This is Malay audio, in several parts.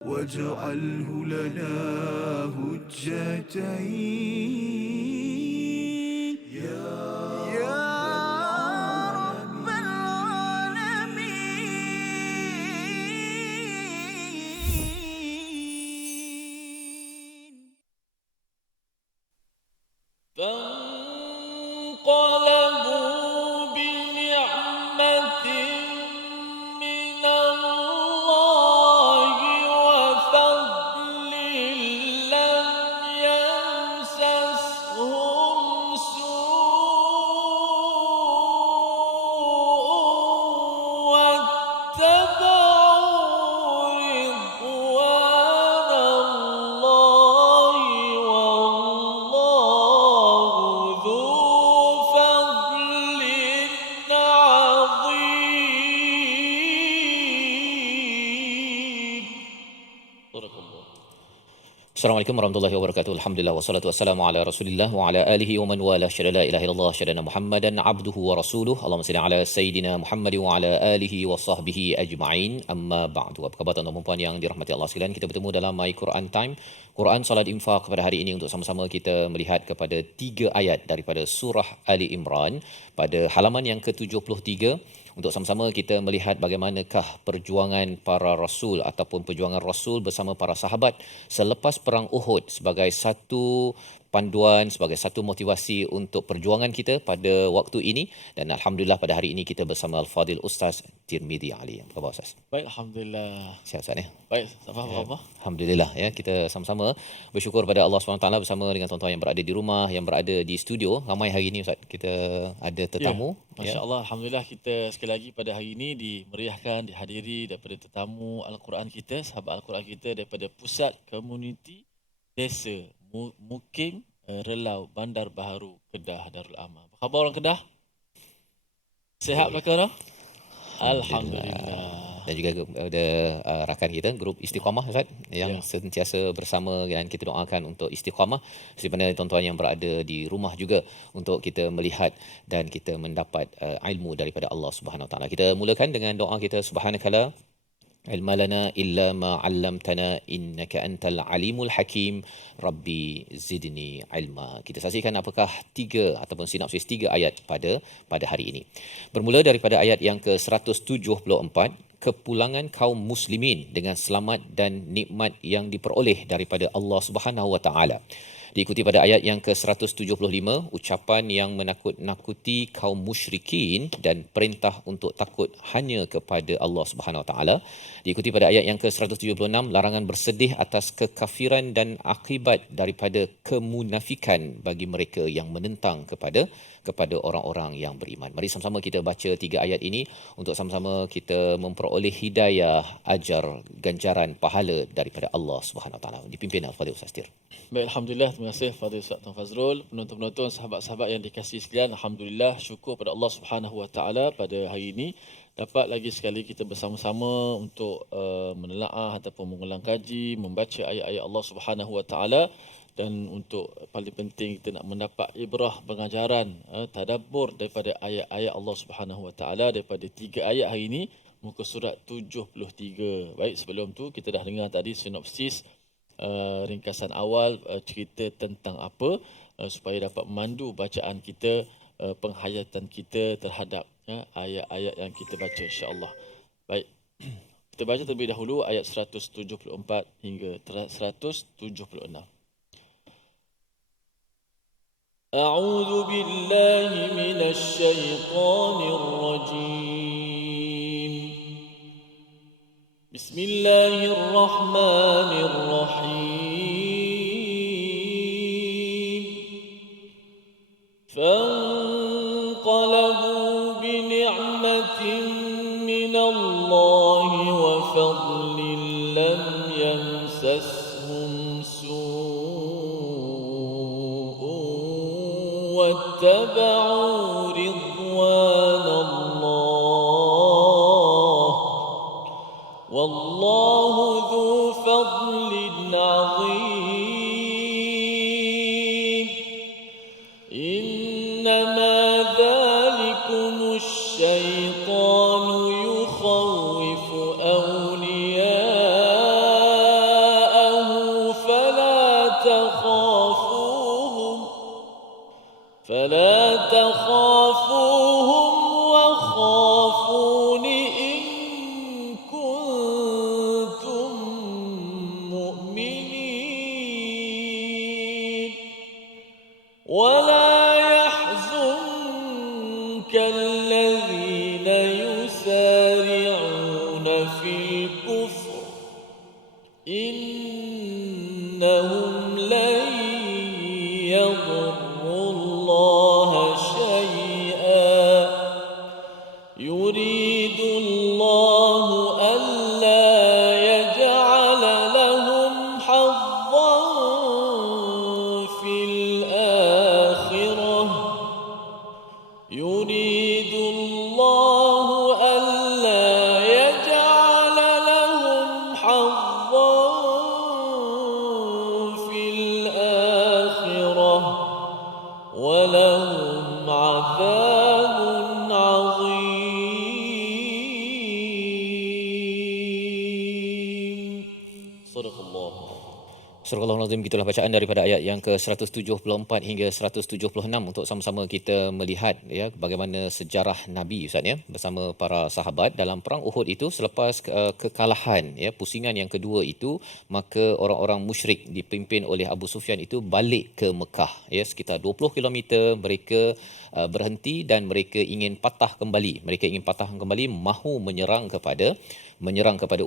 واجعله لنا هجتين يا رب العالمين. فانقلبوا بنعمة من الله وفضل لم يمسسهم سوء واتبعوا رضوان الله والله ذو فضل عظيم. صدق الله. Assalamualaikum warahmatullahi wabarakatuh. Alhamdulillah wassalatu wassalamu ala Rasulillah wa ala alihi wa man wala. Syada la ilaha illallah, syada Muhammadan abduhu wa rasuluh. Allahumma salli ala sayidina Muhammad wa ala alihi wa sahbihi ajma'in. Amma ba'du. Apa khabar tuan-tuan dan puan yang dirahmati Allah sekalian? Kita bertemu dalam My Quran Time, Quran Salat Infak pada hari ini untuk sama-sama kita melihat kepada 3 ayat daripada surah Ali Imran pada halaman yang ke-73 untuk sama-sama kita melihat bagaimanakah perjuangan para rasul ataupun perjuangan rasul bersama para sahabat selepas perang Uhud sebagai satu panduan, sebagai satu motivasi untuk perjuangan kita pada waktu ini. Dan alhamdulillah pada hari ini kita bersama Al-Fadil Ustaz Tirmizi Ali. Apa khabar Ustaz? Baik, alhamdulillah. Sihat Ustaz ya? Baik, tak faham apa? Alhamdulillah ya, kita sama-sama bersyukur pada Allah SWT bersama dengan tuan-tuan yang berada di rumah, yang berada di studio. Ramai hari ini Ustaz, kita ada tetamu. Masya-Allah, alhamdulillah kita sekali lagi pada hari ini dimeriahkan, dihadiri daripada tetamu Al-Quran kita, sahabat Al-Quran kita daripada Pusat Komuniti Desa Mukim Relau Bandar Baharu Kedah Darul Aman. Apa khabar orang Kedah? Sihat mereka dah? Alhamdulillah. Dan juga ada rakan kita grup Istiqamah Ustaz yang sentiasa bersama, dan kita doakan untuk istiqamah daripada tuan-tuan yang berada di rumah juga untuk kita melihat dan kita mendapat ilmu daripada Allah Subhanahu Wa Taala. Kita mulakan dengan doa kita, subhanakala ilma lana illa ma 'allamtana innaka antal alimul hakim rabbi zidni ilma. Kita saksikan apakah 3 ataupun sinopsis 3 ayat pada hari ini. Bermula daripada ayat yang ke-174, kepulangan kaum muslimin dengan selamat dan nikmat yang diperoleh daripada Allah Subhanahu Wa Taala. Diikuti pada ayat yang ke-175, ucapan yang menakut-nakuti kaum musyrikin dan perintah untuk takut hanya kepada Allah Subhanahu Wa Taala. Diikuti pada ayat yang ke-176, larangan bersedih atas kekafiran dan akibat daripada kemunafikan bagi mereka yang menentang kepada orang-orang yang beriman. Mari sama-sama kita baca 3 ayat ini untuk sama-sama kita memperoleh hidayah, ajar, ganjaran, pahala daripada Allah Subhanahu Wa Taala. Dipimpin Al-Fadhil Ustaz Tir. Baik, alhamdulillah, terima kasih Fadil Ustaz Tuan Fazrul, penonton-penonton, sahabat-sahabat yang dikasihi sekalian. Alhamdulillah, syukur pada Allah Subhanahu Wa Taala pada hari ini dapat lagi sekali kita bersama-sama untuk menelaah ataupun mengulang kaji, membaca ayat-ayat Allah Subhanahu Wa Taala, dan untuk paling penting kita nak mendapat ibrah, pengajaran, tadabbur daripada ayat-ayat Allah Subhanahu Wa Taala daripada 3 ayat hari ini, muka surat 73. Baik, sebelum tu kita dah dengar tadi sinopsis ringkasan awal cerita tentang apa supaya dapat memandu bacaan kita, penghayatan kita terhadap ayat-ayat yang kita baca, insya-Allah. Baik. Kita baca terlebih dahulu ayat 174 hingga 176. A'udzu billahi minasy syaithanir rajim. Bismillahirrahmanirrahim. فانقلبوا بنعمة من الله وفضل لم يمسسهم سوء واتبعوا رضوان الله والله ذو فضل عظيم. إنما ذلكم الشيطان يخوف أولياءه إنهم لن يضروا الله شيئا يريد الله ألا يجعل لهم حظا في الآخرة يريد الله ألا يجعل لهم حظا في الآخرة ولهم عذاب عظيم. صدق الله. Surah Al-Azim, gitulah bacaan daripada ayat yang ke-174 hingga 176 untuk sama-sama kita melihat ya bagaimana sejarah Nabi Ustaz ya bersama para sahabat dalam perang Uhud itu. Selepas kekalahan ya pusingan yang kedua itu, maka orang-orang musyrik dipimpin oleh Abu Sufyan itu balik ke Mekah ya, sekitar 20 kilometer mereka berhenti dan mereka ingin patah kembali. Mereka ingin patah kembali, mahu menyerang kepada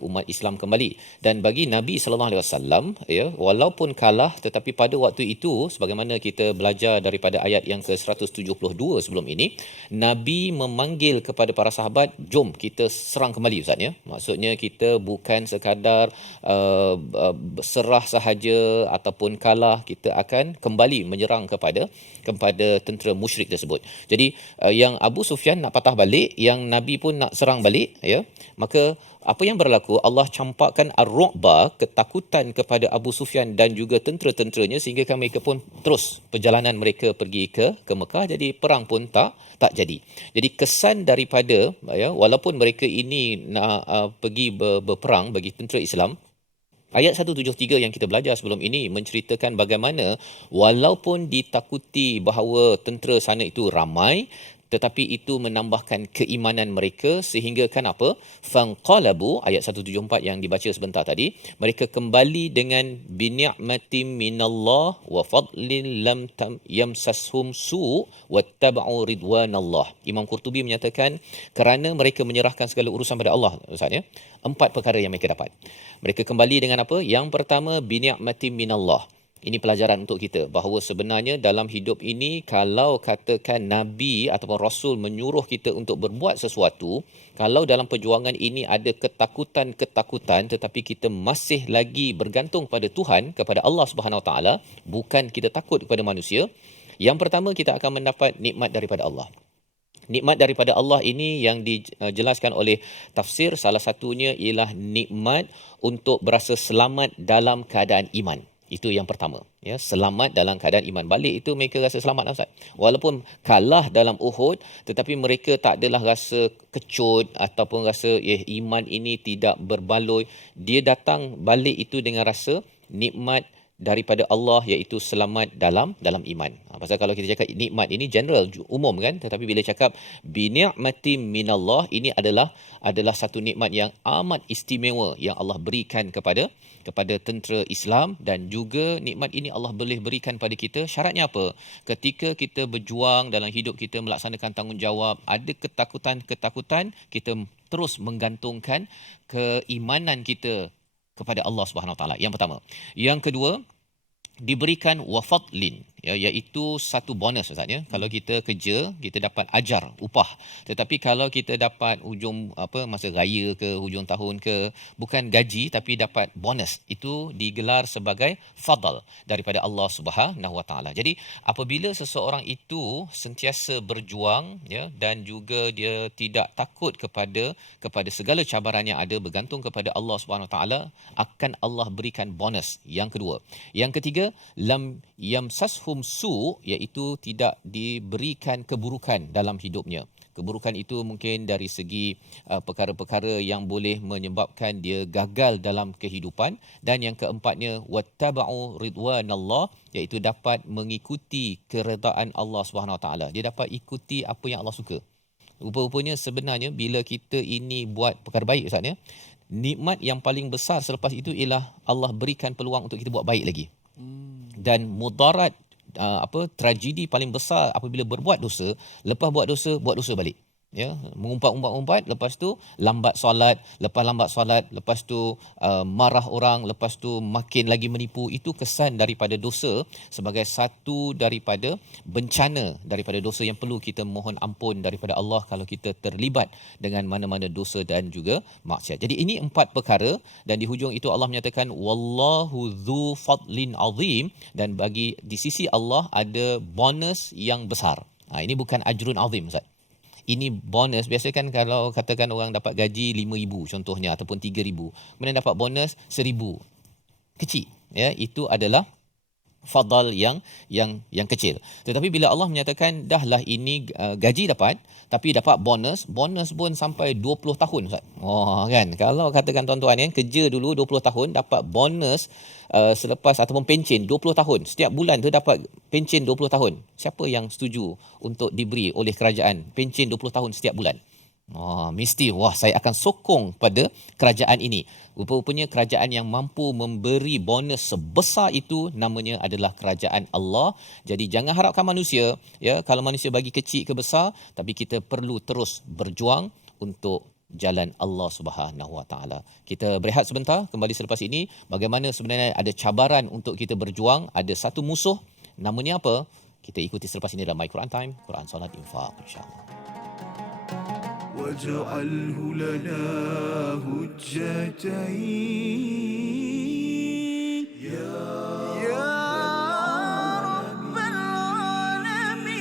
umat Islam kembali. Dan bagi Nabi sallallahu alaihi wasallam ya, walaupun kalah tetapi pada waktu itu sebagaimana kita belajar daripada ayat yang ke-172 sebelum ini, Nabi memanggil kepada para sahabat, jom kita serang kembali Ustaz ya. Maksudnya kita bukan sekadar serah sahaja ataupun kalah, kita akan kembali menyerang kepada tentera musyrik tersebut. Jadi yang Abu Sufyan nak patah balik, yang Nabi pun nak serang balik ya, maka apa yang berlaku, Allah campakkan ar-ru'ba, ketakutan kepada Abu Sufyan dan juga tentera-tenteranya, sehingga mereka pun terus perjalanan mereka pergi ke Mekah. Jadi perang pun tak jadi. Jadi kesan daripada ya, walaupun mereka ini nak pergi berperang bagi tentera Islam, ayat 173 yang kita belajar sebelum ini menceritakan bagaimana walaupun ditakuti bahawa tentera sana itu ramai, tetapi itu menambahkan keimanan mereka sehingga kan apa? Fanqalabu, ayat 174 yang dibaca sebentar tadi, mereka kembali dengan bini'matin minallah wa fadlin lam yamsashum su' wattaba'u ridwanallah. Imam Qurtubi menyatakan kerana mereka menyerahkan segala urusan pada Allah Ustaz ya, 4 perkara yang mereka dapat. Mereka kembali dengan apa? Yang pertama, bini'matin minallah. Ini pelajaran untuk kita bahawa sebenarnya dalam hidup ini, kalau katakan Nabi ataupun Rasul menyuruh kita untuk berbuat sesuatu, kalau dalam perjuangan ini ada ketakutan tetapi kita masih lagi bergantung pada Tuhan, kepada Allah Subhanahu Wa Taala, bukan kita takut kepada manusia, yang pertama kita akan mendapat nikmat daripada Allah. Nikmat daripada Allah ini yang dijelaskan oleh tafsir, salah satunya ialah nikmat untuk berasa selamat dalam keadaan iman. Itu yang pertama ya, selamat dalam keadaan iman. Balik itu mereka rasa selamat Ustaz. Walaupun kalah dalam Uhud, tetapi mereka tak adalah rasa kecut ataupun rasa iman ini tidak berbaloi. Dia datang balik itu dengan rasa nikmat daripada Allah, iaitu selamat dalam iman. Pasal kalau kita cakap nikmat ini general, umum kan, tetapi bila cakap bini'matin minallah, ini adalah satu nikmat yang amat istimewa yang Allah berikan kepada tentera Islam, dan juga nikmat ini Allah boleh berikan pada kita. Syaratnya apa? Ketika kita berjuang dalam hidup kita, melaksanakan tanggungjawab, ada ketakutan, kita terus menggantungkan keimanan kita kepada Allah Subhanahu Wa Taala. Yang pertama. Yang kedua, diberikan wafadlin, ya, iaitu satu bonus Ustaz ya. Kalau kita kerja, kita dapat ajar, upah. Tetapi kalau kita dapat hujung masa raya ke, hujung tahun ke, bukan gaji tapi dapat bonus, itu digelar sebagai fadl daripada Allah Subhanahu Wa Taala. Jadi apabila seseorang itu sentiasa berjuang ya, dan juga dia tidak takut kepada segala cabaran yang ada, bergantung kepada Allah Subhanahu Wa Taala, akan Allah berikan bonus. Yang kedua. Yang ketiga, lam yamsashum su', iaitu tidak diberikan keburukan dalam hidupnya. Keburukan itu mungkin dari segi perkara-perkara yang boleh menyebabkan dia gagal dalam kehidupan. Dan yang keempatnya, wattaba'u ridwanallah, iaitu dapat mengikuti keredaan Allah Subhanahu Wa Taala. Dia dapat ikuti apa yang Allah suka. Rupa-rupanya sebenarnya bila kita ini buat perkara baik Ustaz ya, nikmat yang paling besar selepas itu ialah Allah berikan peluang untuk kita buat baik lagi. Dan mudarat tragedi paling besar apabila berbuat dosa, lepas buat dosa balik. ya, mengumpat-umpat, lepas tu lambat solat, lepas tu marah orang, lepas tu makin lagi menipu. Itu kesan daripada dosa sebagai satu daripada bencana daripada dosa yang perlu kita mohon ampun daripada Allah kalau kita terlibat dengan mana-mana dosa dan juga maksiat. Jadi ini 4 perkara, dan di hujung itu Allah menyatakan wallahu dzu fadlin azim, dan bagi di sisi Allah ada bonus yang besar. Ini bukan ajrun azim, Ustaz. Ini bonus. Biasa kan kalau katakan orang dapat gaji 5,000 contohnya ataupun 3,000, kemudian dapat bonus 1,000. Kecil, ya, itu adalah fadal yang kecil. Tetapi bila Allah menyatakan dahlah ini gaji dapat, tapi dapat bonus pun sampai 20 tahun, Ustaz. Kan, kalau katakan tuan-tuan kan kerja dulu 20 tahun dapat bonus selepas ataupun pencen 20 tahun, setiap bulan tu dapat pencen 20 tahun. Siapa yang setuju untuk diberi oleh kerajaan pencen 20 tahun setiap bulan? Mesti saya akan sokong pada kerajaan ini. Rupa-rupanya kerajaan yang mampu memberi bonus sebesar itu namanya adalah kerajaan Allah. Jadi jangan harapkan manusia, ya, kalau manusia bagi kecil ke besar, tapi kita perlu terus berjuang untuk jalan Allah Subhanahu Wa Taala. Kita berehat sebentar, kembali selepas ini. Bagaimana sebenarnya ada cabaran untuk kita berjuang, ada satu musuh, namanya apa? Kita ikuti selepas ini dalam My Quran Time, Quran Salat Infaq, insya-Allah. واجعله لنا هجتين يا رب العالمين.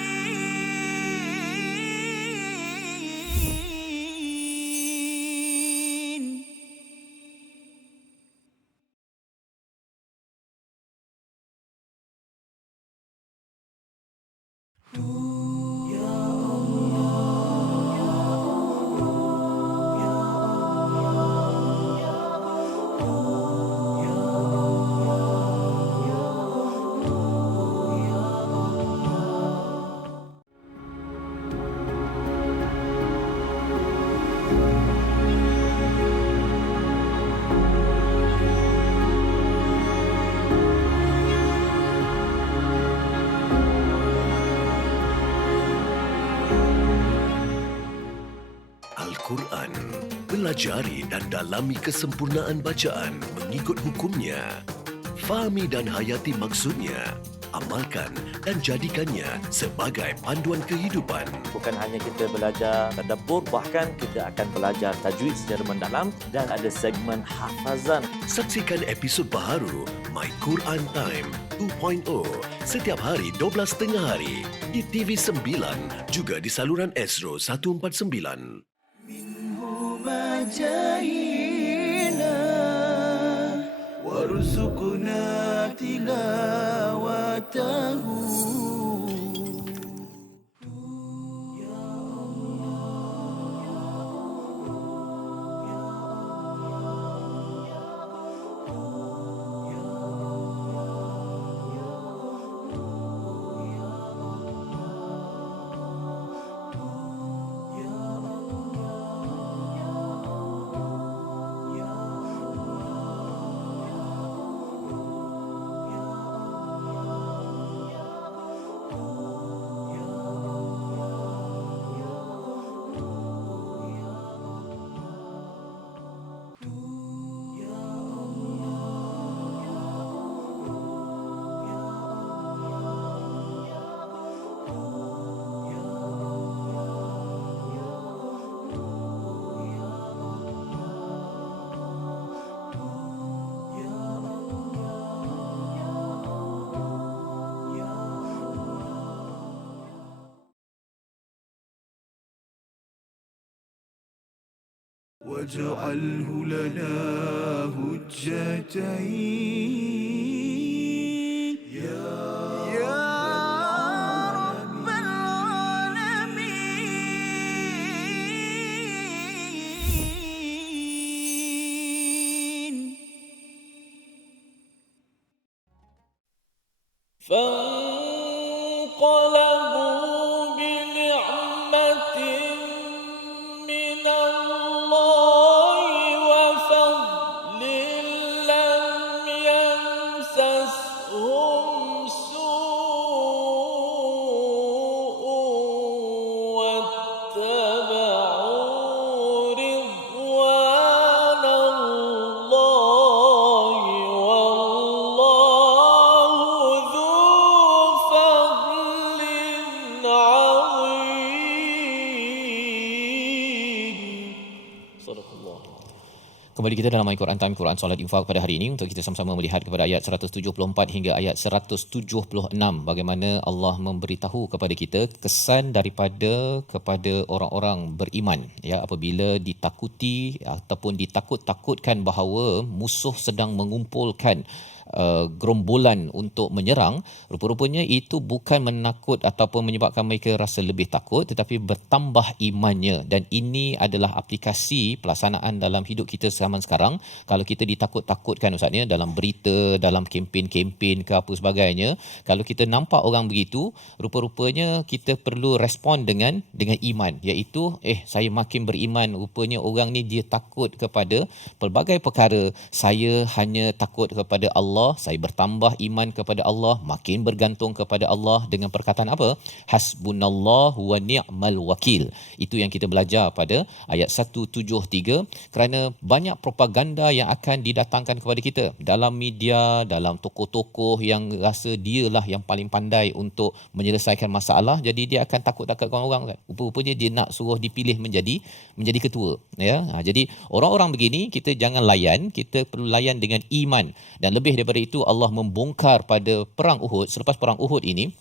Al-Quran. Pelajari dan dalami kesempurnaan bacaan mengikut hukumnya. Fahami dan hayati maksudnya. Amalkan dan jadikannya sebagai panduan kehidupan. Bukan hanya kita belajar tadabbur, bahkan kita akan belajar tajwid secara mendalam dan ada segmen hafazan. Saksikan episod baharu My Quran Time 2.0 setiap hari 12.30 hari di TV9 juga di saluran Astro 149. منهما جاهنا وارزقنا تلاوته. واجعله لنا هجتين يا رب العالمين. فانقلبوا بنعمة من الله وفضل لم يمسسهم سوء واتبعوا kembali kita dalam Al-Quran Time, Quran Solat Infak pada hari ini untuk kita sama-sama melihat kepada ayat 174 hingga ayat 176 bagaimana Allah memberitahu kepada kita kesan kepada orang-orang beriman ya apabila ditakuti ataupun ditakut-takutkan bahawa musuh sedang mengumpulkan gerombolan untuk menyerang, rupa-rupanya itu bukan menakut ataupun menyebabkan mereka rasa lebih takut, tetapi bertambah imannya. Dan ini adalah aplikasi pelaksanaan dalam hidup kita zaman sekarang. Kalau kita ditakut-takutkan Ustaz ya, dalam berita, dalam kempen-kempen ke apa sebagainya, kalau kita nampak orang begitu, rupa-rupanya kita perlu respon dengan iman, iaitu saya makin beriman, rupanya orang ni dia takut kepada pelbagai perkara, saya hanya takut kepada Allah, saya bertambah iman kepada Allah, makin bergantung kepada Allah dengan perkataan apa? Hasbunallahu wa ni'mal wakil. Itu yang kita belajar pada ayat 173, kerana banyak propaganda yang akan didatangkan kepada kita dalam media, dalam tokoh-tokoh yang rasa dialah yang paling pandai untuk menyelesaikan masalah, jadi dia akan takut-takutkan orang kan. Rupa-rupanya dia nak suruh dipilih menjadi ketua ya. Jadi orang-orang begini kita jangan layan, kita perlu layan dengan iman. Dan lebih daripada itu, Allah membongkar pada perang Uhud, selepas perang Uhud ini,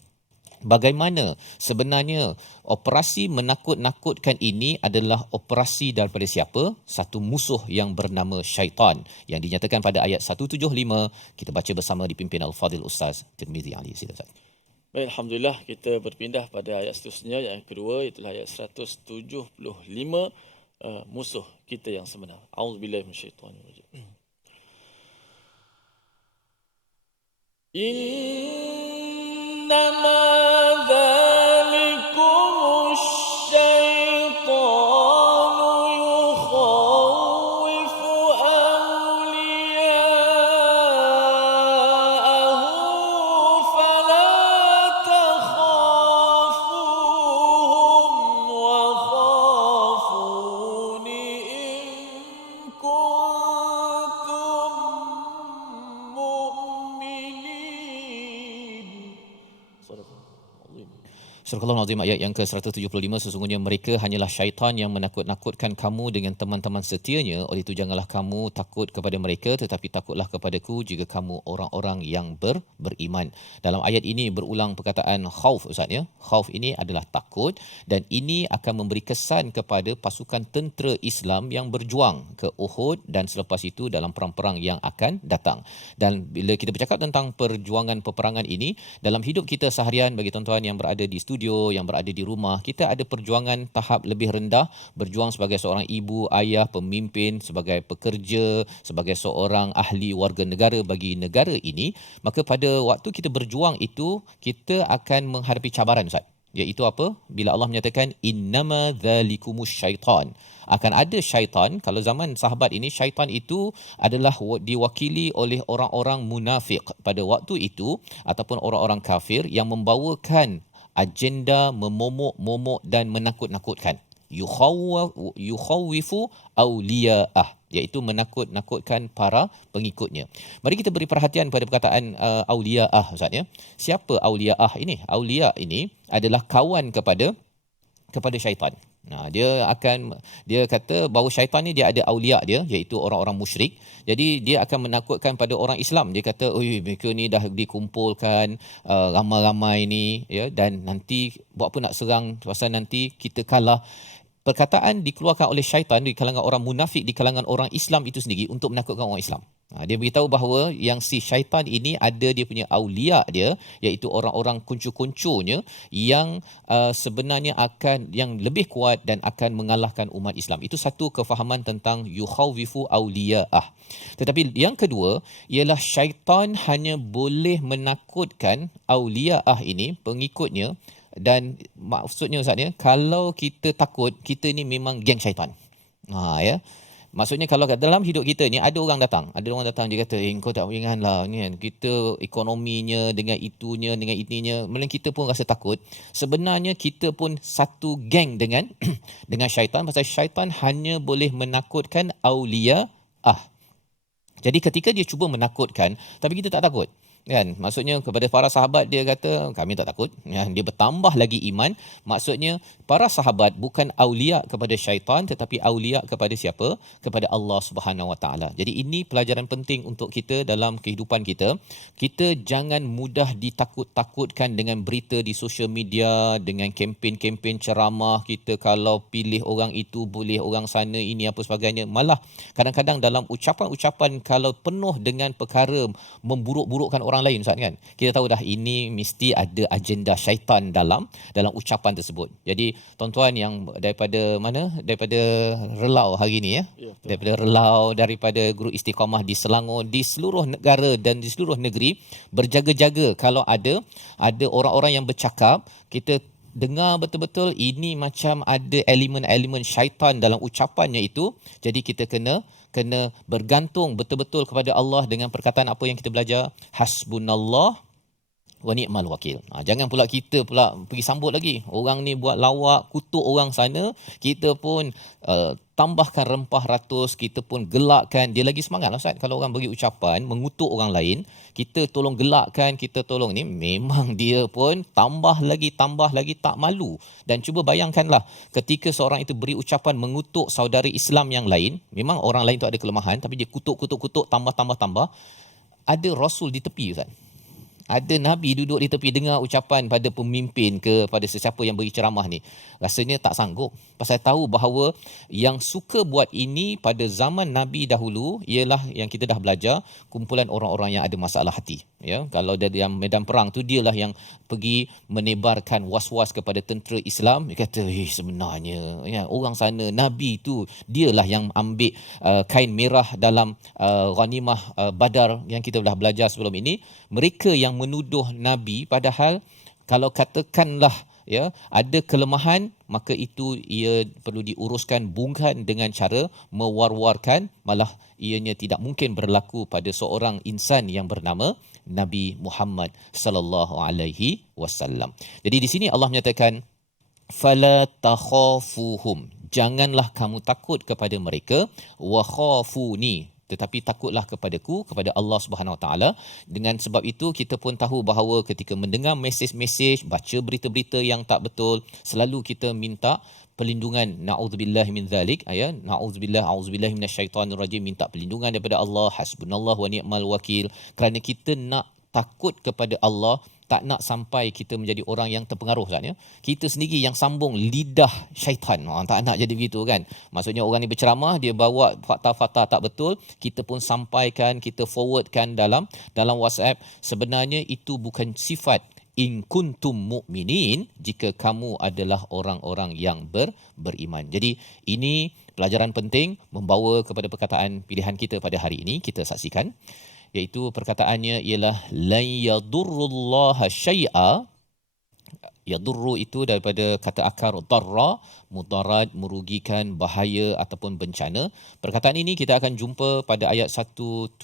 bagaimana sebenarnya operasi menakut-nakutkan ini adalah operasi daripada siapa? Satu musuh yang bernama syaitan, yang dinyatakan pada ayat 175. Kita baca bersama dipimpin Al-Fadhil Ustaz Tirmizi Ali. Sila Ustaz. Baik, Alhamdulillah, kita berpindah pada ayat seterusnya, yang kedua, itulah ayat 175, musuh kita yang sebenar. A'udzubillahi minasyaitanirrajim. Innama dzalikumus syaitanu yukhawwifu awliya'ahu fala takhafuhum wa khafuni in kuntum mu'minin. Surah Al-Azim ayat yang ke-175, sesungguhnya mereka hanyalah syaitan yang menakut-nakutkan kamu dengan teman-teman setianya. Oleh itu janganlah kamu takut kepada mereka, tetapi takutlah kepadaku jika kamu orang-orang yang beriman. Dalam ayat ini berulang perkataan khauf Ustaz ya. Khauf ini adalah takut, dan ini akan memberi kesan kepada pasukan tentera Islam yang berjuang ke Uhud dan selepas itu dalam perang-perang yang akan datang. Dan bila kita bercakap tentang perjuangan peperangan ini dalam hidup kita seharian, bagi tuan-tuan yang berada di studio, yang berada di rumah, kita ada perjuangan tahap lebih rendah, berjuang sebagai seorang ibu, ayah, pemimpin, sebagai pekerja, sebagai seorang ahli warga negara bagi negara ini. Maka pada waktu kita berjuang itu, kita akan menghadapi cabaran Ustaz. Iaitu apa? Bila Allah menyatakan innama dzalikumus syaitan, akan ada syaitan. Kalau zaman sahabat ini, syaitan itu adalah diwakili oleh orang-orang munafik pada waktu itu, ataupun orang-orang kafir yang membawakan agenda memomok-momok dan menakut-nakutkan. Yukhawwifu awliya'ah, iaitu menakut-nakutkan para pengikutnya. Mari kita beri perhatian pada perkataan awliya'ah Ustaz ya. Siapa awliya'ah ini? Awliya ini adalah kawan kepada syaitan. Dia kata bahawa syaitan ni dia ada awliya dia, iaitu orang-orang musyrik. Jadi dia akan menakutkan pada orang Islam. Dia kata, mereka ni dah dikumpulkan ramai-ramai ni ya, dan nanti buat apa nak serang, pasal nanti kita kalah. Perkataan dikeluarkan oleh syaitan di kalangan orang munafik, di kalangan orang Islam itu sendiri untuk menakutkan orang Islam. Dia beritahu bahawa yang si syaitan ini ada dia punya awliya dia, iaitu orang-orang kuncu-kuncunya yang sebenarnya yang lebih kuat dan akan mengalahkan umat Islam. Itu satu kefahaman tentang yukhawwifu awliya'ah. Tetapi yang kedua ialah syaitan hanya boleh menakutkan awliya'ah ini, pengikutnya. Dan maksudnya Ustaz ya, kalau kita takut, kita ni memang geng syaitan. Ya. Maksudnya kalau dalam hidup kita ni ada orang datang dia kata, kau tak ingatlah ni kan, kita ekonominya dengan itunya dengan ininya, melainkan kita pun rasa takut. Sebenarnya kita pun satu geng dengan dengan syaitan, pasal syaitan hanya boleh menakutkan awliya'ah. Jadi ketika dia cuba menakutkan, tapi kita tak takut. Kan, maksudnya kepada para sahabat dia kata kami tak takut, ya, dia bertambah lagi iman. Maksudnya para sahabat bukan aulia kepada syaitan tetapi aulia kepada siapa? Kepada Allah Subhanahu Wa Taala. Jadi ini pelajaran penting untuk kita dalam kehidupan kita. Kita jangan mudah ditakut-takutkan dengan berita di sosial media, dengan kempen-kempen ceramah kita kalau pilih orang itu boleh orang sana ini apa sebagainya. Malah kadang-kadang dalam ucapan-ucapan kalau penuh dengan perkara memburuk-burukkan orang lain, Ustaz, kan. Kita tahu dah ini mesti ada agenda syaitan dalam ucapan tersebut. Jadi tuan-tuan yang daripada mana? Daripada Relau hari ini, ya. Ya, betul. Daripada Relau, daripada Guru Istiqamah di Selangor, di seluruh negara dan di seluruh negeri, berjaga-jaga kalau ada orang-orang yang bercakap, kita dengar betul-betul ini macam ada elemen-elemen syaitan dalam ucapannya itu. Jadi kita kena bergantung betul-betul kepada Allah dengan perkataan apa yang kita belajar, hasbunallah wa ni'mal wakil. Jangan pula kita pula pergi sambut lagi. Orang ni buat lawak, kutuk orang sana, kita pun tambahkan rempah ratus, kita pun gelakkan. Dia lagi semangat lah, Ustaz. Kalau orang bagi ucapan, mengutuk orang lain, kita tolong gelakkan, kita tolong ni, memang dia pun tambah lagi tak malu. Dan cuba bayangkanlah, ketika seorang itu beri ucapan mengutuk saudara Islam yang lain, memang orang lain tu ada kelemahan, tapi dia kutuk, tambah. Ada Rasul di tepi, Ustaz. Ada Nabi duduk di tepi dengar ucapan pada pemimpin ke pada sesiapa yang beri ceramah ni. Rasanya tak sanggup. Pasal tahu bahawa yang suka buat ini pada zaman Nabi dahulu ialah yang kita dah belajar, kumpulan orang-orang yang ada masalah hati. Ya, kalau dia dalam medan perang tu dialah yang pergi menebarkan was-was kepada tentera Islam. Dia kata, sebenarnya ya, orang sana Nabi tu dialah yang ambil kain merah dalam ghanimah Badar yang kita dah belajar sebelum ini. Mereka yang menuduh Nabi, padahal kalau katakanlah ya ada kelemahan, maka itu ia perlu diuruskan bukan dengan cara mewar-warkan, malah ianya tidak mungkin berlaku pada seorang insan yang bernama Nabi Muhammad sallallahu alaihi wasallam. Jadi di sini Allah menyatakan fala takhafuhum, janganlah kamu takut kepada mereka, wa khafuni, tetapi takutlah kepadaku, kepada Allah Subhanahu Wa Taala. Dengan sebab itu kita pun tahu bahawa ketika mendengar mesej-mesej, baca berita-berita yang tak betul, selalu kita minta perlindungan, naudzubillah min zalik, ya, auzubillahi minasyaitanir rajim, minta perlindungan daripada Allah, hasbunallah wa ni'mal wakil, kerana kita nak takut kepada Allah, tak nak sampai kita menjadi orang yang terpengaruh, kan, ya. Kita sendiri yang sambung lidah syaitan. Tak nak jadi begitu, kan. Maksudnya orang ni berceramah, dia bawa fakta-fakta tak betul, kita pun sampaikan, kita forwardkan dalam WhatsApp. Sebenarnya itu bukan sifat in kuntum mu'minin, jika kamu adalah orang-orang yang beriman. Jadi ini pelajaran penting membawa kepada perkataan pilihan kita pada hari ini. Kita saksikan, iaitu perkataannya ialah lan yadurrullaha syai'a. Yadurru itu daripada kata akar darra, mudarat, merugikan, bahaya ataupun bencana. Perkataan ini kita akan jumpa pada ayat 176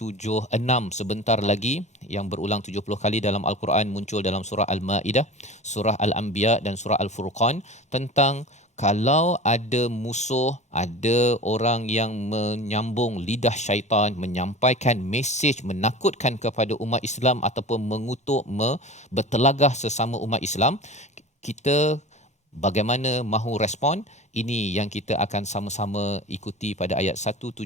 sebentar lagi, yang berulang 70 kali dalam Al-Quran, muncul dalam surah Al-Ma'idah, surah Al-Anbiya dan surah Al-Furqan, tentang kalau ada musuh, ada orang yang menyambung lidah syaitan, menyampaikan mesej menakutkan kepada umat Islam ataupun mengutuk, bertelagah sesama umat Islam, kita bagaimana mahu respon? Ini yang kita akan sama-sama ikuti pada ayat 176.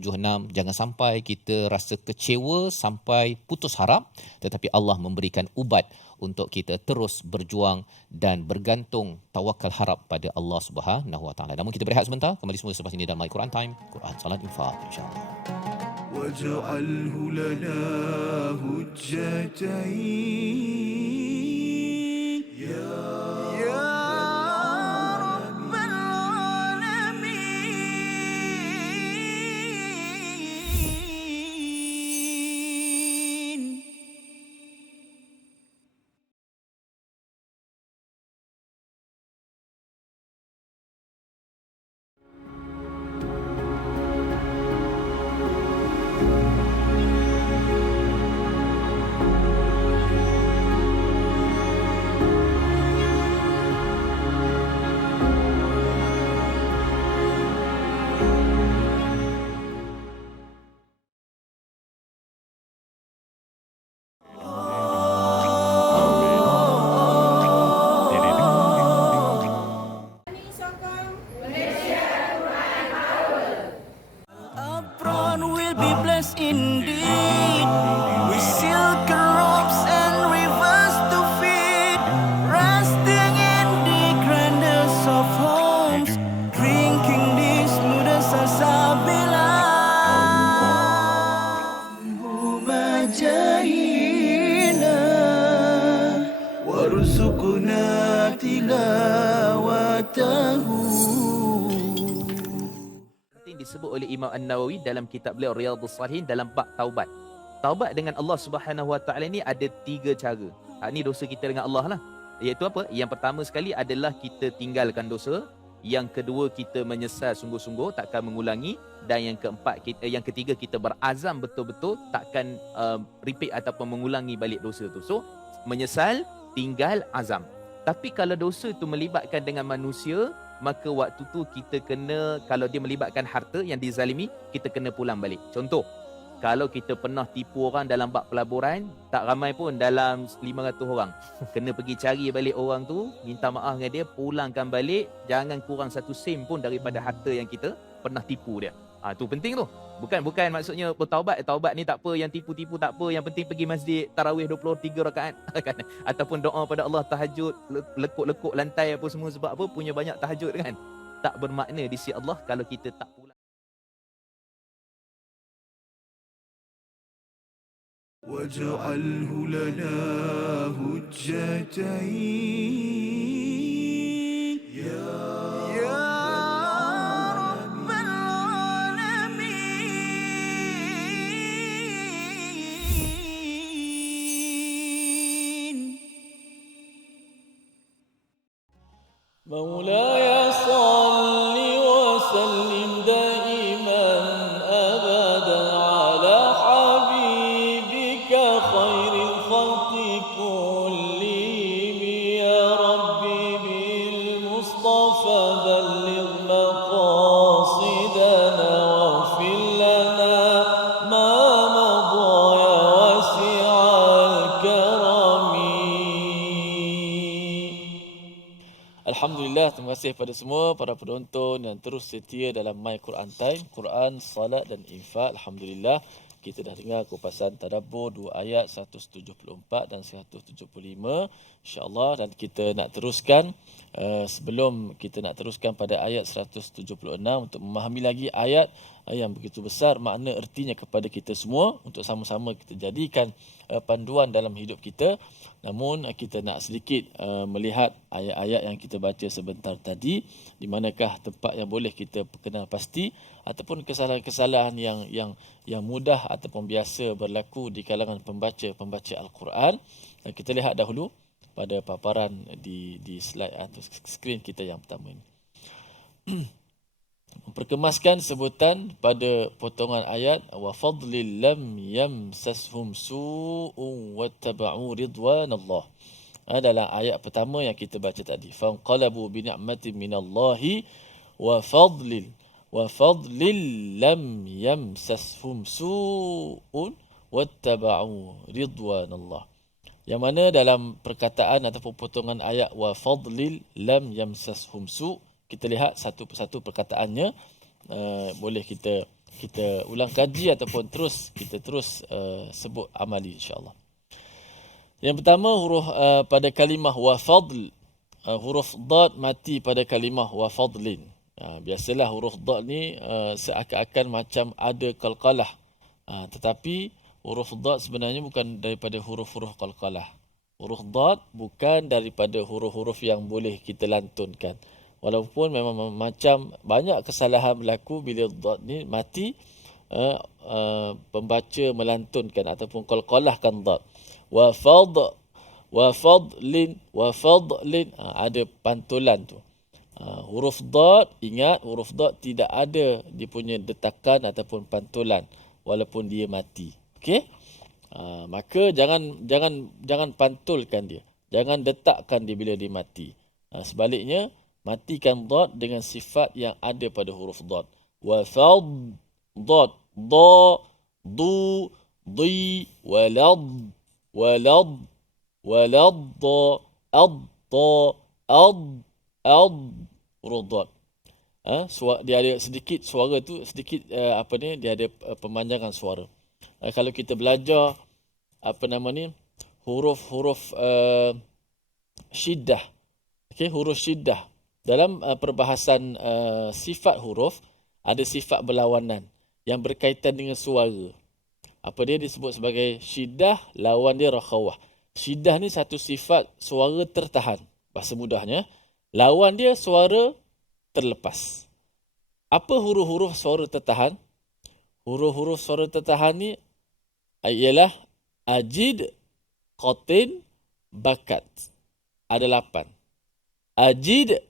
Jangan sampai kita rasa kecewa sampai putus harap, tetapi Allah memberikan ubat untuk kita terus berjuang dan bergantung, tawakal harap pada Allah Subhanahu Wa Taala. Namun kita berehat sebentar, kembali semula selepas ini dalam My Quran Time, Quran Salat Infaq, insya-Allah. Waj'alhu lana hujjatain ya وارزقنا تلاوته. Disebut oleh Imam An-Nawawi dalam kitab beliau Riyadhus Shalihin dalam bab taubat. Taubat dengan Allah Subhanahu Wa Taala ni ada 3 cara. Ni dosa kita dengan Allah lah. Iaitu apa? Yang pertama sekali adalah kita tinggalkan dosa. Yang kedua, kita menyesal sungguh-sungguh takkan mengulangi. Dan yang keempat, yang ketiga, kita berazam betul-betul takkan repeat ataupun mengulangi balik dosa tu. So, menyesal, tinggal, azam. Tapi kalau dosa tu melibatkan dengan manusia, maka waktu tu kita kena, kalau dia melibatkan harta yang dizalimi, kita kena pulang balik. Contoh, kalau kita pernah tipu orang dalam bab pelaburan, tak ramai pun, dalam 500 orang. Kena pergi cari balik orang tu, minta maaf dengan dia, pulangkan balik, jangan kurang 1 sen pun daripada harta yang kita pernah tipu dia. Tu penting tu. Bukan maksudnya bertaubat, taubat ni tak apa, yang tipu-tipu tak apa, yang penting pergi masjid tarawih 23 rakaat kan. Ataupun doa pada Allah tahajud, lekuk-lekuk lantai apa semua, sebab apa? Punya banyak tahajud kan. Tak bermakna di sisi Allah kalau kita tak pulang. واجعله لنا هجتين يا رب العالمين. مولاي صل وسلم دائما أبدا على حبيبك خير الخلق كلهم يا ربي بالمصطفى بلغ مقاصدنا واغفر لنا ما مضى يا واسع الكرم. Alhamdulillah, terima kasih kepada semua para penonton yang terus setia dalam My Quran Time, Quran, Salat dan Infak. Alhamdulillah, kita dah dengar kupasan tadabbur 2 ayat 174 dan 175 insya-Allah, dan kita nak teruskan sebelum kita nak teruskan pada ayat 176 untuk memahami lagi ayat yang begitu besar makna ertinya kepada kita semua, untuk sama-sama kita jadikan panduan dalam hidup kita. Namun kita nak sedikit melihat ayat-ayat yang kita baca sebentar tadi, di manakah tempat yang boleh kita kenal pasti ataupun kesalahan-kesalahan yang mudah ataupun biasa berlaku di kalangan pembaca Al-Quran. Kita lihat dahulu pada paparan di slide atau skrin kita yang pertama ini. Memperkemaskan sebutan pada potongan ayat wa fadlil lam yamsashum su'un wattaba'u ridwanallah. Adalah ayat pertama yang kita baca tadi. Fanqalabu bi ni'matin minallahi wa fadlil lam yamsashum su'un wattaba'u ridwanallah. Yang mana dalam perkataan ataupun potongan ayat wa fadlil lam yamsashum su', kita lihat satu persatu perkataannya, boleh kita ulang kaji ataupun kita terus sebut amali insya-Allah. Yang pertama huruf pada kalimah wa fadl, huruf dad mati pada kalimah wa fadlin. Biasalah huruf dad ni seakan-akan macam ada qalqalah. Tetapi huruf dad sebenarnya bukan daripada huruf-huruf qalqalah. Huruf dad bukan daripada huruf-huruf yang boleh kita lantunkan. Walaupun memang macam banyak kesalahan berlaku bila dad ni mati, pembaca melantunkan ataupun qalqalahkan dad. Wa fadlin ada pantulan tu. Huruf dad, ingat huruf dad tidak ada dia punya detakan ataupun pantulan walaupun dia mati. Okey? Maka jangan pantulkan dia. Jangan detakkan dia bila dia mati. Sebaliknya, matikan dad dengan sifat yang ada pada huruf dad. Wa fad dad da du di walad da ad huruf dad. Dia ada sedikit suara tu, sedikit dia ada pemanjangan suara. Kalau kita belajar huruf-huruf syiddah. Okey, huruf syiddah. Dalam perbahasan sifat huruf, ada sifat berlawanan yang berkaitan dengan suara. Dia disebut sebagai syiddah, lawan dia rakhawah. Syiddah ni satu sifat suara tertahan. Bahasa mudahnya, lawan dia suara terlepas. Apa huruf-huruf suara tertahan? Huruf-huruf suara tertahan ni ialah ajid, qatin, bakat. Ada 8. Ajid,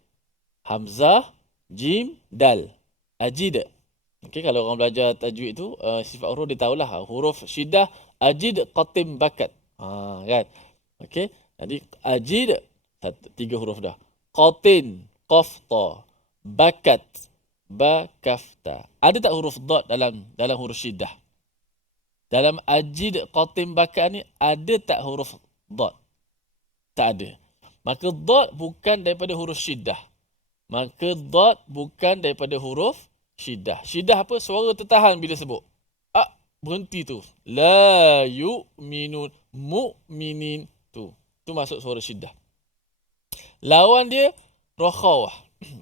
hamzah, jim, dal. Ajid. Okey, kalau orang belajar tajwid tu, sifat huruf dia tahulah. Huruf syiddah, ajid, qatin, bakat. Kan? Okey, jadi ajid, 3 huruf dah. Qatin, qaf, ta. Bakat, ba, kaf, ta. Ada tak huruf dot dalam huruf syiddah? Dalam ajid, qatin, bakat ni ada tak huruf dot? Tak ada. Maka dot bukan daripada huruf syiddah. Maka dot bukan daripada huruf syiddah. Syiddah apa? Suara tertahan bila sebut. Berhenti tu. La yu'minun, mu'minin tu. Tu masuk suara syiddah. Lawan dia rokhawah.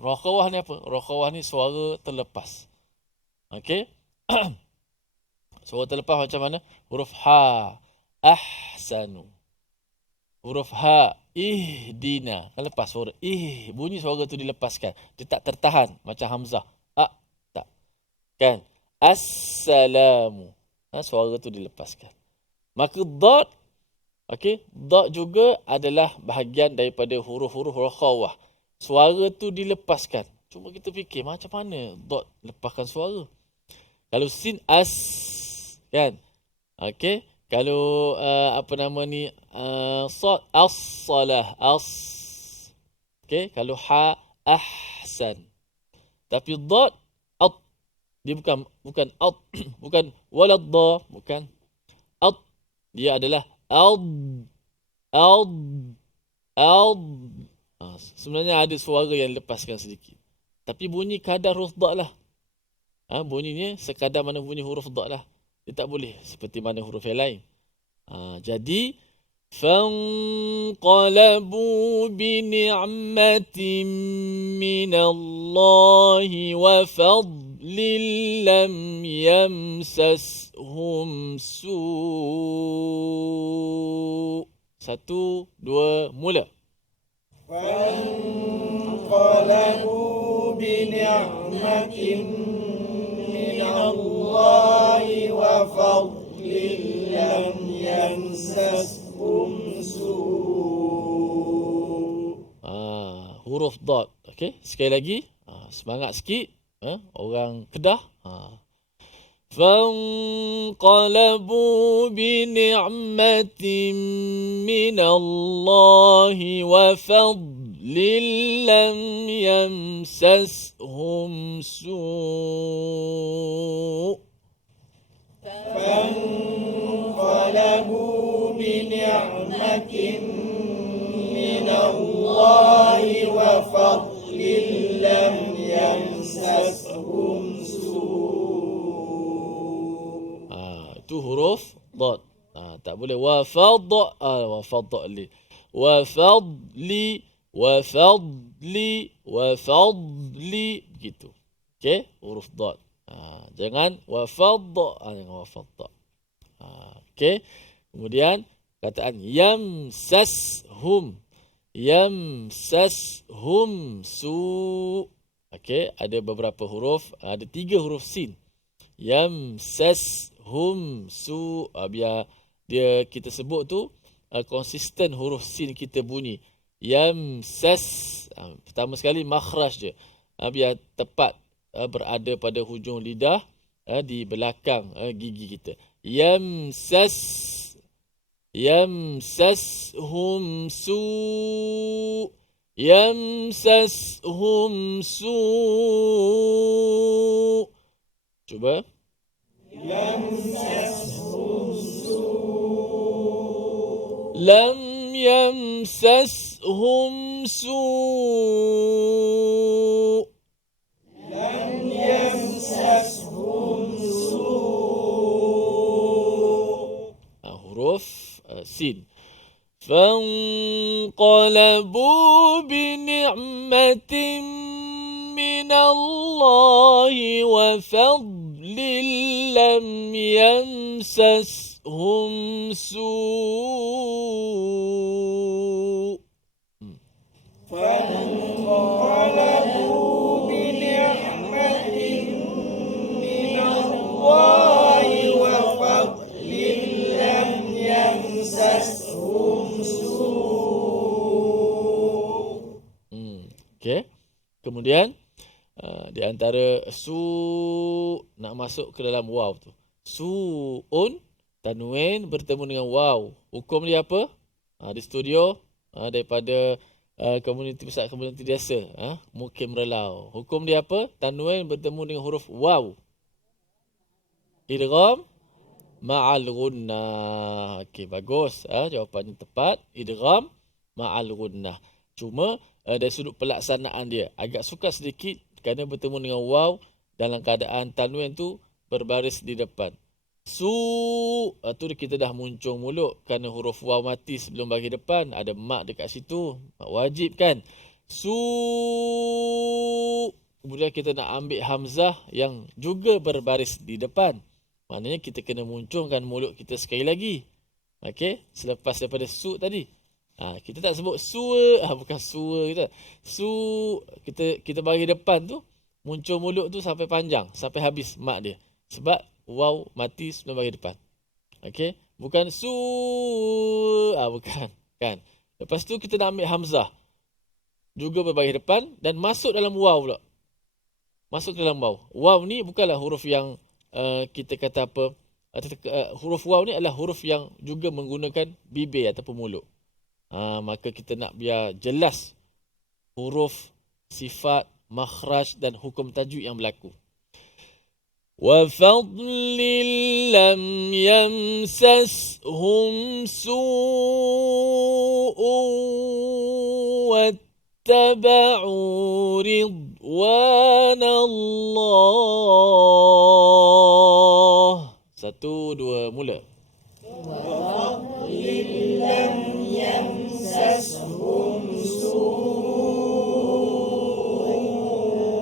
Rokhawah ni apa? Rokhawah ni suara terlepas. Okey? Suara terlepas macam mana? Huruf ha, ahsanu. Huruf ha, ihdina. Kan lepas suara bunyi suara tu dilepaskan. Dia tak tertahan macam hamzah. Tak. Kan? Assalamu. Suara tu dilepaskan. Maka dot, okey, dot juga adalah bahagian daripada huruf-huruf rokhawah. Suara tu dilepaskan. Cuma kita fikir macam mana dot lepaskan suara. Kalau sin as, kan? Okey. Kalau apa nama ni, sad as-salah, as. Okey. Kalau ha, ahsan. Tapi dot, at. Dia bukan at, bukan waladda, bukan at. Dia adalah ad. Sebenarnya ada suara yang lepaskan sedikit. Tapi bunyi kadar huruf dot lah. Bunyinya sekadar mana bunyi huruf dot lah. Dia tak boleh seperti mana huruf yang lain. Jadi فانقلبوا بنعمة من الله وفضل لم يمسسهم سوء. 1, 2, mula. فانقلبوا بنعمة من الله وفضل لم يمسسهم سوء. Huruf dot. Okey, sekali lagi. Semangat sikit. Orang Kedah. فانقلبوا بنعمة من الله وفضل لم يمسسهم سوء. فانقلبوا بنعمة من الله وفضل لم يمسسهم سوء. Itu huruf dot. Tak boleh wafadli, wafadli begitu. Okey, huruf dot. Jangan jangan wafadda. Okey. Kemudian kataan yamsashum su. Okey, ada beberapa huruf, ada 3 huruf sin. Yamsashum su. Biar dia kita sebut tu konsisten huruf sin kita bunyi. Yamsas. Pertama sekali makhraj je. Biar tepat berada pada hujung lidah di belakang gigi kita. Yamsashum su. Yamsashum su. Cuba. يمسسهم سوء لم يمسسهم سوء. لم يمسسهم سوء. Huruf sin. فانقلبوا بنعمة من الله وفضل لم يمسسهم يمسسهم سوء فانقلبوا بنعمة من الله وفضل لم يمسسهم سوء. Okey. Kemudian di antara nak masuk ke dalam waw tu. Su'un, tanwin bertemu dengan waw. Hukum dia apa? Di studio daripada komuniti pusat komuniti desa, Mukim Relau. Hukum dia apa? Tanwin bertemu dengan huruf waw. Idgham ma'al gunnah. Okey, bagus. Jawapannya tepat. Idgham ma'al gunnah. Cuma dari sudut pelaksanaan dia agak sukar sedikit kerana bertemu dengan waw dalam keadaan tanwin tu berbaris di depan. Tu kita dah muncung mulut kerana huruf waw mati sebelum bagi depan. Ada mak dekat situ. Mak wajib kan? Kemudian kita nak ambil hamzah yang juga berbaris di depan. Maknanya kita kena muncungkan mulut kita sekali lagi. Okey, selepas daripada tadi. Kita tak sebut bukan kita. Kita bagi depan tu muncul mulut tu sampai panjang, sampai habis mak dia. Sebab waw mati sebelum bagi depan. Okey, bukan bukan, kan. Lepas tu kita nak ambil hamzah. Juga berbagi depan dan masuk dalam waw pula. Masuk dalam waw. Waw ni bukanlah huruf yang kita kata apa? Huruf waw ni adalah huruf yang juga menggunakan bibir ataupun mulut. Maka kita nak biar jelas huruf, sifat, makhraj dan hukum tajwid yang berlaku. وَفَضْلٍ لَمْ يَمْسَسْهُمْ سُوءٌ وَاتَّبَعُوا رِضْوَانَ اللَّهِ. 1, 2, mula. يمسسهم سوء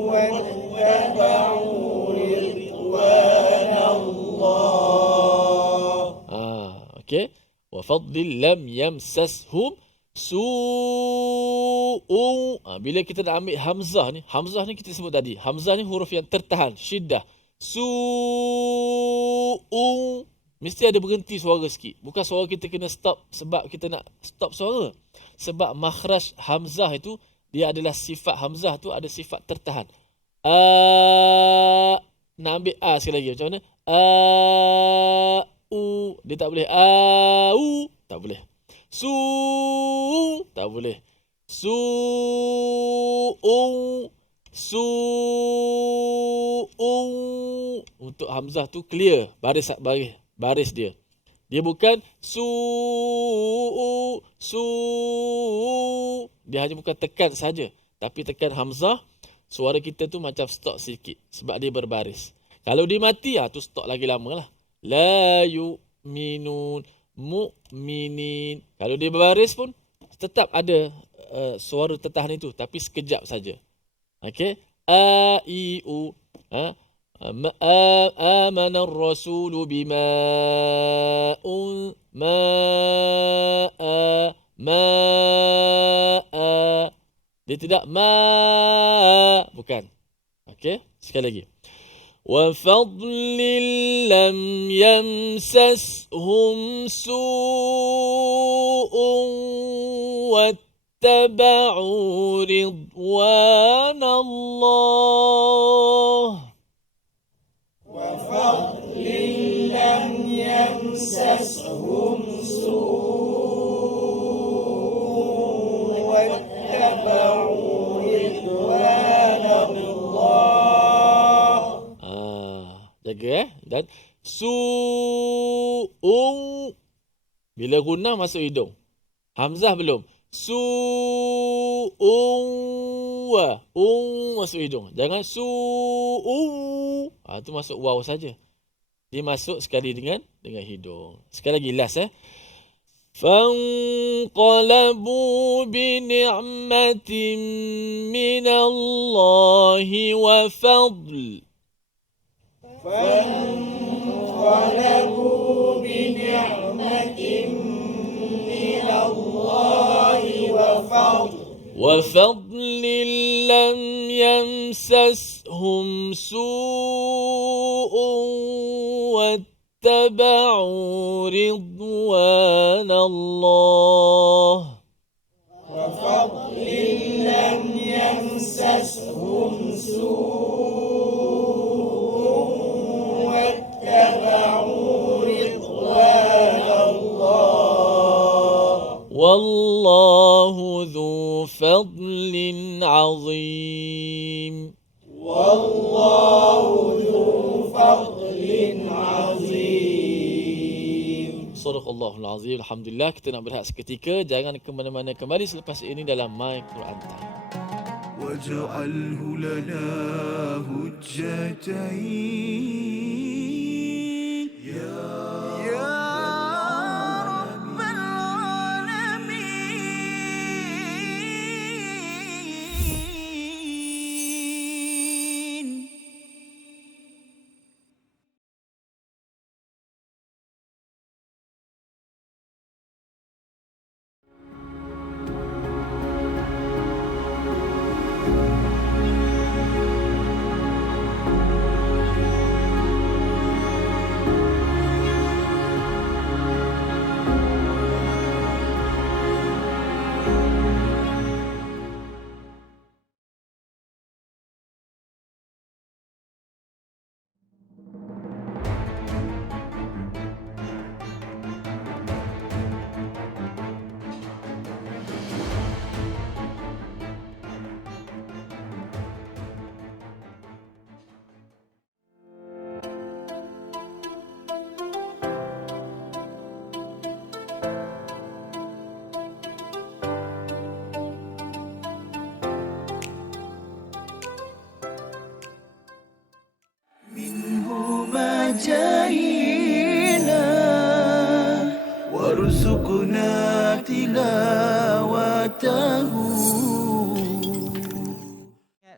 واتبعوا رضوان الله. Okey. وَفَضْلٍ لَمْ يَمْسَسْهُمْ سُوءٌ. Bila kita nak ambil hamzah ni kita sebut tadi. Hamzah ni huruf yang tertahan, syiddah. Su'u. Mesti ada berhenti suara sikit. Bukan suara kita kena stop sebab kita nak stop suara. Sebab makhraj hamzah itu, dia adalah sifat hamzah tu ada sifat tertahan. Nak ambil sekali lagi. Macam mana? Dia tak boleh. Tak boleh. Tak boleh. Untuk hamzah tu clear. Baris dia. Dia bukan dia hanya bukan tekan saja, tapi tekan hamzah, suara kita tu macam stop sikit sebab dia berbaris. Kalau dia mati tu stop lagi lama lah. La yu'minun mu'minin. Kalau dia berbaris pun tetap ada suara tertahan itu, tapi sekejap saja. Okey? A I U آمن الرسول بما dia tidak bukan. Okey, sekali lagi. وَفَضْلٍ لَمْ يَمْسَسْهُمْ سُوءٌ وَاتَّبَعُوا رِضْوَانَ اللَّهِ. وَفَضْلٍ لَمْ يَمْسَسْهُمْ سُوءٌ وَاتَّبَعُوا رِضْوَانَ اللَّهِ. Jaga dan su'un bila gunnah masuk hidung. Hamzah belum. Masuk hidung. Jangan tu masuk waw saja. Dia masuk sekali dengan hidung. Sekali lagi last فانقلبوا بنعمة من الله وفضل. فانقلبوا انقلبوا بنعمة من الله وفضل لم يمسسهم سوء واتبعوا رضوان الله وفضل لم يمسسهم سوء واتبعوا رضوان الله والله ذو فضل عظيم والله ذو فضل عظيم. Sadaqallahul Azim. Alhamdulillah, kita nak berehat seketika. Jangan ke mana-mana, kembali selepas ini dalam My Quran Time. واجعله لنا هجتين يا رب العالمين. منهما جاهينا وارزقنا تلاوته.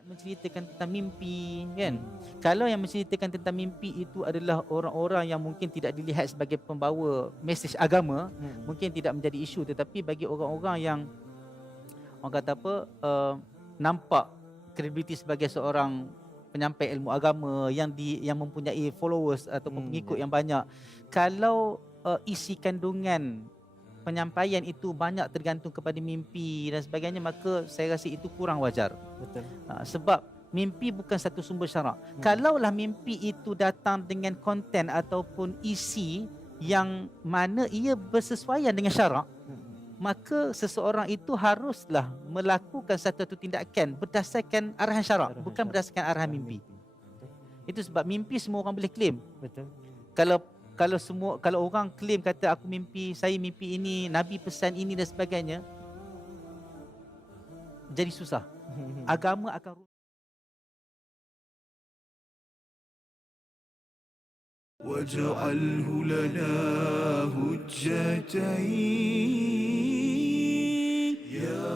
Menceritakan tentang mimpi, kan? Kalau yang menceritakan tentang mimpi itu adalah orang-orang yang mungkin tidak dilihat sebagai pembawa mesej agama, mungkin tidak menjadi isu, tetapi bagi orang-orang yang orang kata apa, nampak kredibiliti sebagai seorang penyampai ilmu agama yang mempunyai followers ataupun pengikut yang banyak, kalau isi kandungan penyampaian itu banyak tergantung kepada mimpi dan sebagainya, maka saya rasa itu kurang wajar. Betul. Sebab mimpi bukan satu sumber syarak. Kalaulah mimpi itu datang dengan konten ataupun isi yang mana ia bersesuaian dengan syarak, maka seseorang itu haruslah melakukan satu tindakan berdasarkan arahan syarak, bukan berdasarkan arahan mimpi. Itu sebab mimpi semua orang boleh claim. Betul. Kalau orang claim kata aku mimpi, saya mimpi ini, Nabi pesan ini dan sebagainya, jadi susah. Agama akan واجعله لنا هجتين يا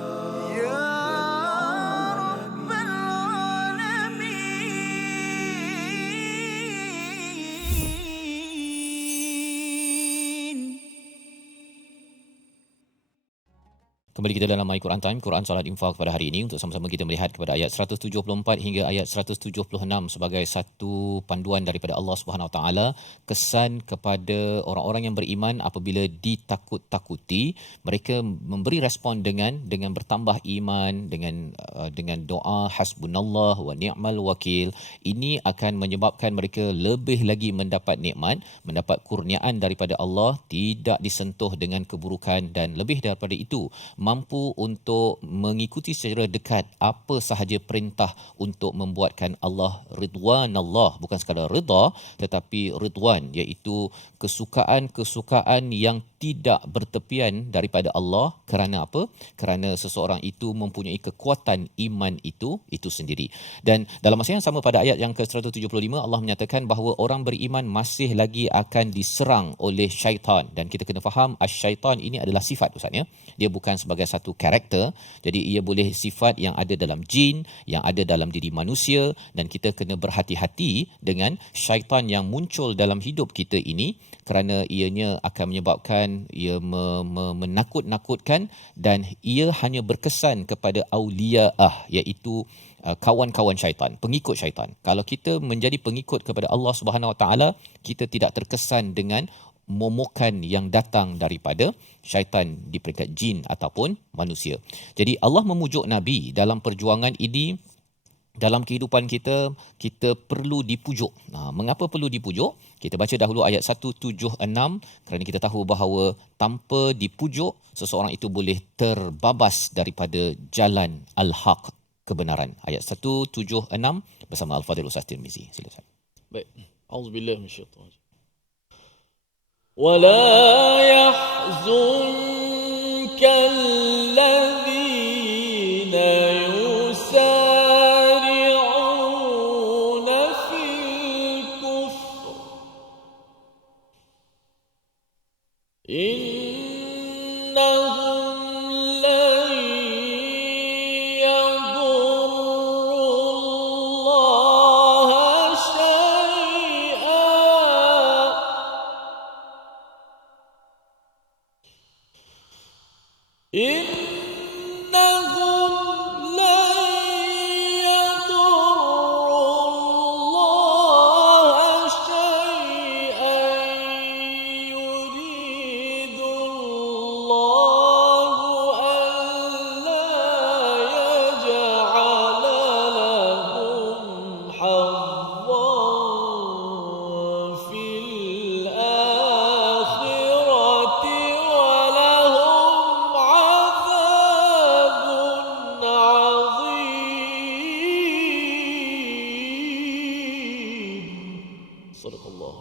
رب العالمين. Kembali kita dalam My Quran Time, Quran Salat Infak pada hari ini untuk sama-sama kita melihat kepada ayat 174 hingga ayat 176 sebagai satu panduan daripada Allah Subhanahu Wa Taala, kesan kepada orang-orang yang beriman apabila ditakut-takuti, mereka memberi respon dengan bertambah iman, dengan doa hasbunallah wa ni'mal wakil. Ini akan menyebabkan mereka lebih lagi mendapat nikmat, mendapat kurniaan daripada Allah, tidak disentuh dengan keburukan, dan lebih daripada itu mampu untuk mengikuti secara dekat apa sahaja perintah untuk membuatkan Allah ridwan Allah, bukan sekadar rida tetapi ridwan, iaitu kesukaan yang tidak bertepian daripada Allah. Kerana apa? Kerana seseorang itu mempunyai kekuatan iman itu sendiri. Dan dalam masa yang sama pada ayat yang ke-175 Allah menyatakan bahawa orang beriman masih lagi akan diserang oleh syaitan, dan kita kena faham syaitan ini adalah sifat, Ustaz, ya. Dia bukan sebagai sebagai satu karakter. Jadi ia boleh sifat yang ada dalam jin, yang ada dalam diri manusia, dan kita kena berhati-hati dengan syaitan yang muncul dalam hidup kita ini, kerana ianya akan menyebabkan ia menakut-nakutkan, dan ia hanya berkesan kepada aulia'ah, iaitu kawan-kawan syaitan, pengikut syaitan. Kalau kita menjadi pengikut kepada Allah Subhanahu Wa Taala, kita tidak terkesan dengan momokan yang datang daripada syaitan di peringkat jin ataupun manusia. Jadi Allah memujuk Nabi dalam perjuangan ini. Dalam kehidupan kita, kita perlu dipujuk. Mengapa perlu dipujuk? Kita baca dahulu ayat 176, kerana kita tahu bahawa tanpa dipujuk, seseorang itu boleh terbabas daripada jalan al-haq, kebenaran. Ayat 176 bersama Al-Fadhil Ustaz Tirmizi. Silakan. Baik. Auzubillahi minasyaitanir rajim. ولا يحزنك الذين يسارعون في الكفر إنهم لن يضروا الله شيئا إنهم لن يضروا الله شيئا يريد الله ألا يجعل لهم حظا في الآخرة ولهم عذاب عظيم. صدق الله.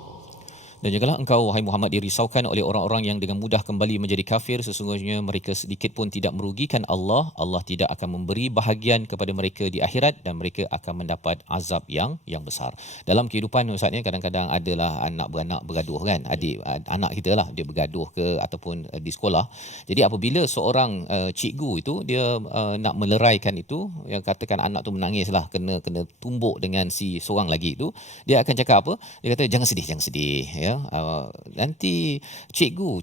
Dan janganlah engkau, wahai Muhammad, dirisaukan oleh orang-orang yang dengan mudah kembali menjadi kafir. Sesungguhnya mereka sedikit pun tidak merugikan Allah. Allah tidak akan memberi bahagian kepada mereka di akhirat, dan mereka akan mendapat azab yang besar. Dalam kehidupan Ustaz ni, kadang-kadang adalah anak beranak bergaduh kan. Anak kita lah, dia bergaduh ke ataupun di sekolah. Jadi apabila seorang cikgu itu dia nak meleraikan itu, yang katakan anak tu menangis lah, kena tumbuk dengan si seorang lagi itu, dia akan cakap apa? Dia kata jangan sedih ya. Nanti cikgu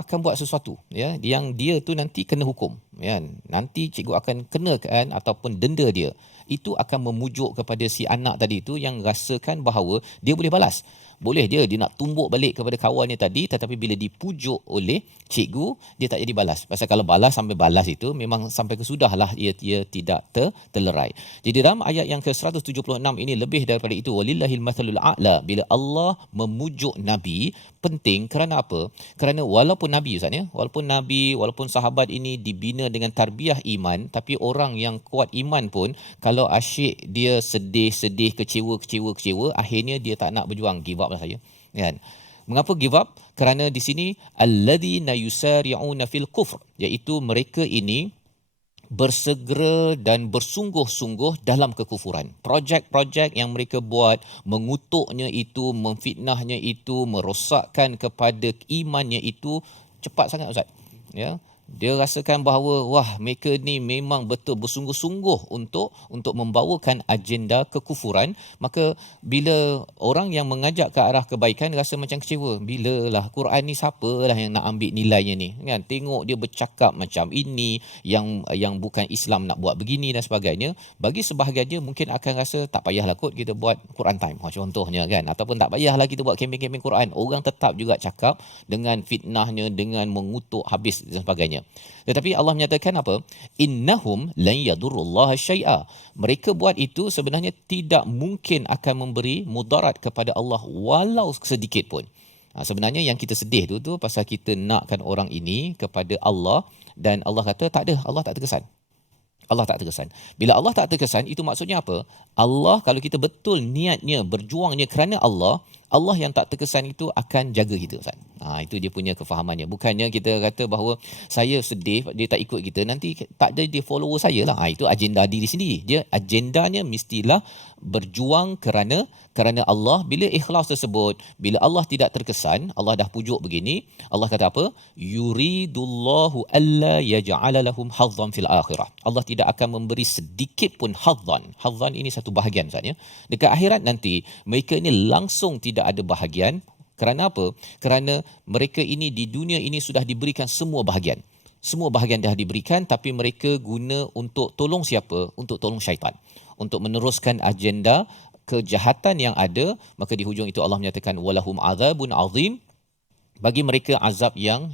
akan buat sesuatu ya, yang dia tu nanti kena hukum ya. Nanti cikgu akan kenakan ataupun denda dia. Itu akan memujuk kepada si anak tadi itu yang rasakan bahawa dia boleh balas. Boleh dia nak tumbuk balik kepada kawannya tadi, tetapi bila dipujuk oleh cikgu, dia tak jadi balas. Pasal kalau balas sampai balas itu memang sampai kesudahlah ia tidak terlerai. Jadi dalam ayat yang ke-176 ini lebih daripada itu, walillahil mathalul a'la. Bila Allah memujuk Nabi, penting kerana apa? Kerana walaupun Nabi Ustaz ya, walaupun sahabat ini dibina dengan tarbiyah iman, tapi orang yang kuat iman pun kalau asyik dia sedih, kecewa, akhirnya dia tak nak berjuang, give up lah saya. Kan? Mengapa give up? Kerana di sini alladzina yusari'una fil kufr, iaitu mereka ini bersegera dan bersungguh-sungguh dalam kekufuran. Projek-projek yang mereka buat, mengutuknya itu, memfitnahnya itu, merosakkan kepada imannya itu cepat sangat Ustaz. Ya. Dia rasakan bahawa mereka ni memang betul bersungguh-sungguh untuk membawakan agenda kekufuran. Maka bila orang yang mengajak ke arah kebaikan rasa macam kecewa, bilalah Quran ni siapalah yang nak ambil nilainya ni kan, tengok dia bercakap macam ini, yang bukan Islam nak buat begini dan sebagainya. Bagi sebahagiannya mungkin akan rasa tak payahlah kot kita buat Quran time contohnya kan, ataupun tak payahlah kita buat kempen-kempen Quran, orang tetap juga cakap dengan fitnahnya, dengan mengutuk habis dan sebagainya. Tetapi Allah menyatakan apa? Innahum lan yadurullaha syai'a. Mereka buat itu sebenarnya tidak mungkin akan memberi mudarat kepada Allah walau sedikit pun. Sebenarnya yang kita sedih tu pasal kita nakkan orang ini kepada Allah, dan Allah kata tak ada, Allah tak terkesan. Allah tak terkesan. Bila Allah tak terkesan, itu maksudnya apa? Allah, kalau kita betul niatnya, berjuangnya kerana Allah Allah yang tak terkesan itu akan jaga kita, Ustaz. Itu dia punya kefahamannya. Bukannya kita kata bahawa saya sedih dia tak ikut kita, nanti tak ada dia follower saya lah. Itu agenda diri sendiri. Dia agendanya mestilah berjuang kerana Allah. Bila ikhlas tersebut, bila Allah tidak terkesan, Allah dah pujuk begini, Allah kata apa? Yuridullahu alla yaj'ala lahum hazzan fil akhirah. Allah tidak akan memberi sedikit pun hazzan. Hazzan ini satu bahagian, Ustaz, ya. Dekat akhirat nanti mereka ini langsung tidak ada bahagian. Kerana apa? Kerana mereka ini di dunia ini sudah diberikan semua bahagian. Semua bahagian dah diberikan, tapi mereka guna untuk tolong siapa? Untuk tolong syaitan. Untuk meneruskan agenda kejahatan yang ada. Maka di hujung itu Allah menyatakan walahum azabun azim. Bagi mereka azab yang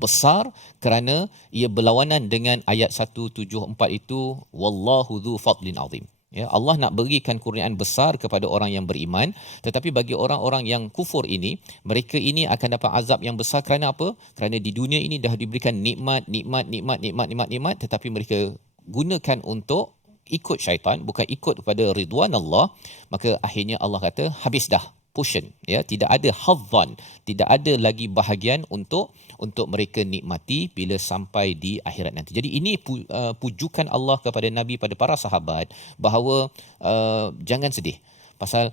besar kerana ia berlawanan dengan ayat 174 itu, wallahu dzu fadlin azim. Ya, Allah nak berikan kurniaan besar kepada orang yang beriman, tetapi bagi orang-orang yang kufur ini, mereka ini akan dapat azab yang besar kerana apa? Kerana di dunia ini dah diberikan nikmat, tetapi mereka gunakan untuk ikut syaitan, bukan ikut kepada ridwan Allah. Maka akhirnya Allah kata habis dah portion, ya, tidak ada hazzan, tidak ada lagi bahagian untuk mereka nikmati bila sampai di akhirat nanti. Jadi ini pujukan Allah kepada Nabi, pada para sahabat, bahawa jangan sedih. Pasal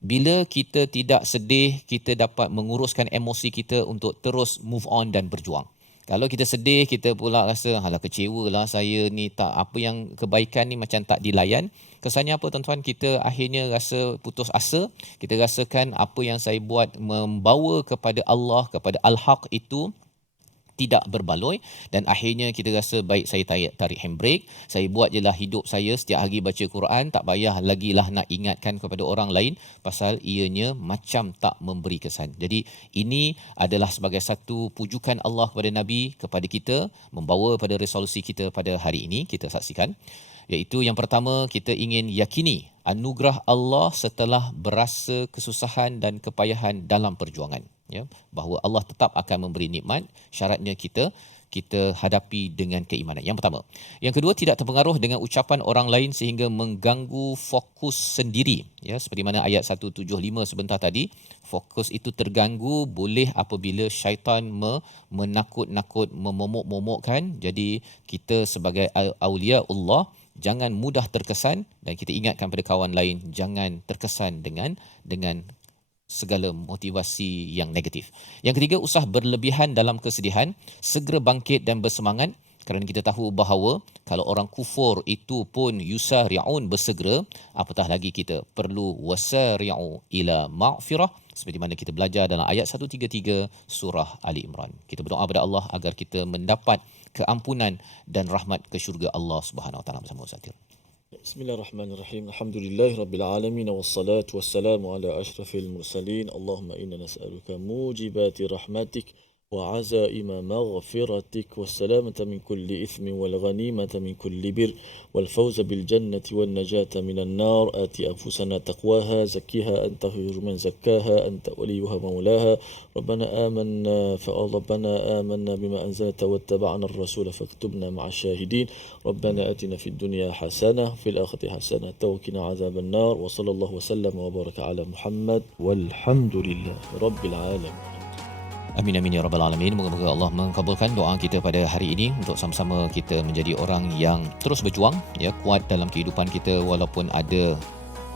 bila kita tidak sedih, kita dapat menguruskan emosi kita untuk terus move on dan berjuang. Kalau kita sedih, kita pula rasa halah kecewa lah saya ni, tak apa yang kebaikan ni macam tak dilayan. Kesannya apa, tuan-tuan? Kita akhirnya rasa putus asa. Kita rasakan apa yang saya buat membawa kepada Allah, kepada Al-Haq itu tidak berbaloi, dan akhirnya kita rasa baik saya tarik handbrake, saya buat je lah hidup saya setiap hari baca Quran, tak payah lagi lah nak ingatkan kepada orang lain pasal ianya macam tak memberi kesan. Jadi ini adalah sebagai satu pujukan Allah kepada Nabi, kepada kita, membawa pada resolusi kita pada hari ini. Kita saksikan, iaitu yang pertama, kita ingin yakini anugerah Allah setelah berasa kesusahan dan kepayahan dalam perjuangan, ya, bahawa Allah tetap akan memberi nikmat. Syaratnya kita hadapi dengan keimanan. Yang pertama. Yang kedua, tidak terpengaruh dengan ucapan orang lain sehingga mengganggu fokus sendiri, ya, seperti mana ayat 175 sebentar tadi. Fokus itu terganggu boleh apabila syaitan menakut-nakut, memomok-momokkan. Jadi kita sebagai aulia Allah jangan mudah terkesan, dan kita ingatkan pada kawan lain jangan terkesan dengan segala motivasi yang negatif. Yang ketiga, usah berlebihan dalam kesedihan, segera bangkit dan bersemangat, kerana kita tahu bahawa kalau orang kufur itu pun yusari'un, bersegera, apatah lagi kita perlu wasari'u ila ma'firah, seperti mana kita belajar dalam ayat 133 surah Ali Imran. Kita berdoa kepada Allah agar kita mendapat keampunan dan rahmat ke syurga Allah Subhanahu Wa Taala bersama Zakir. Bismillahirrahmanirrahim. Alhamdulillahirabbil alamin wassalatu wassalamu ala asyrafil mursalin. Allahumma inna nas'aluka mujibati rahmatik وعزائم مغفرتك والسلامة من كل إثم والغنيمة من كل بر والفوز بالجنة والنجاة من النار. آت أنفسنا تقواها زكها أنت خير من زكاها أنت وليها مولاها. ربنا آمنا بما أنزلت واتبعنا الرسول فاكتبنا مع الشاهدين. ربنا آتنا في الدنيا حسنة في الآخرة حسنة وقنا عذاب النار. وصلى الله وسلم وبارك على محمد والحمد لله رب العالمين. Amin amin ya rabbal alamin. Moga-moga Allah mengabulkan doa kita pada hari ini untuk sama-sama kita menjadi orang yang terus berjuang, ya, kuat dalam kehidupan kita walaupun ada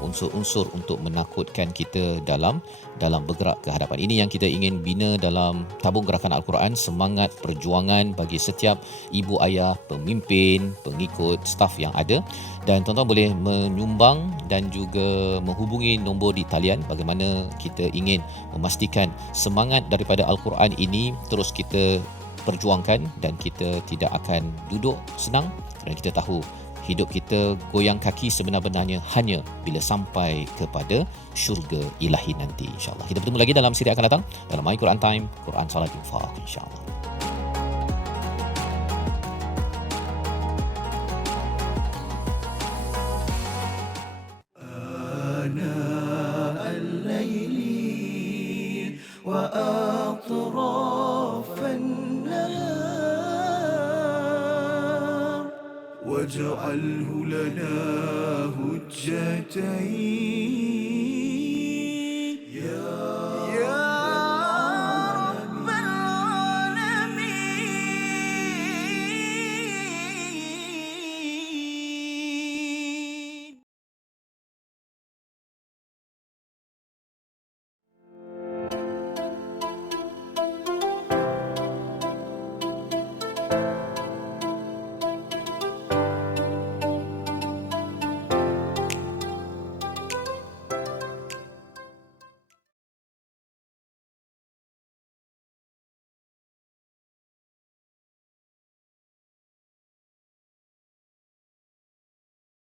unsur-unsur untuk menakutkan kita dalam bergerak ke hadapan. Ini yang kita ingin bina dalam tabung gerakan Al-Quran, semangat perjuangan bagi setiap ibu ayah, pemimpin, pengikut, staf yang ada. Dan tuan-tuan boleh menyumbang dan juga menghubungi nombor di talian bagaimana kita ingin memastikan semangat daripada Al-Quran ini terus kita perjuangkan, dan kita tidak akan duduk senang kerana kita tahu hidup kita goyang kaki sebenar-benarnya hanya bila sampai kepada syurga ilahi nanti, insyaAllah. Kita bertemu lagi dalam siri akan datang dalam My Quran Time, Quran Salat Infaq, insyaAllah. آناء الليل وأطراف النهار واجعله لنا هجتين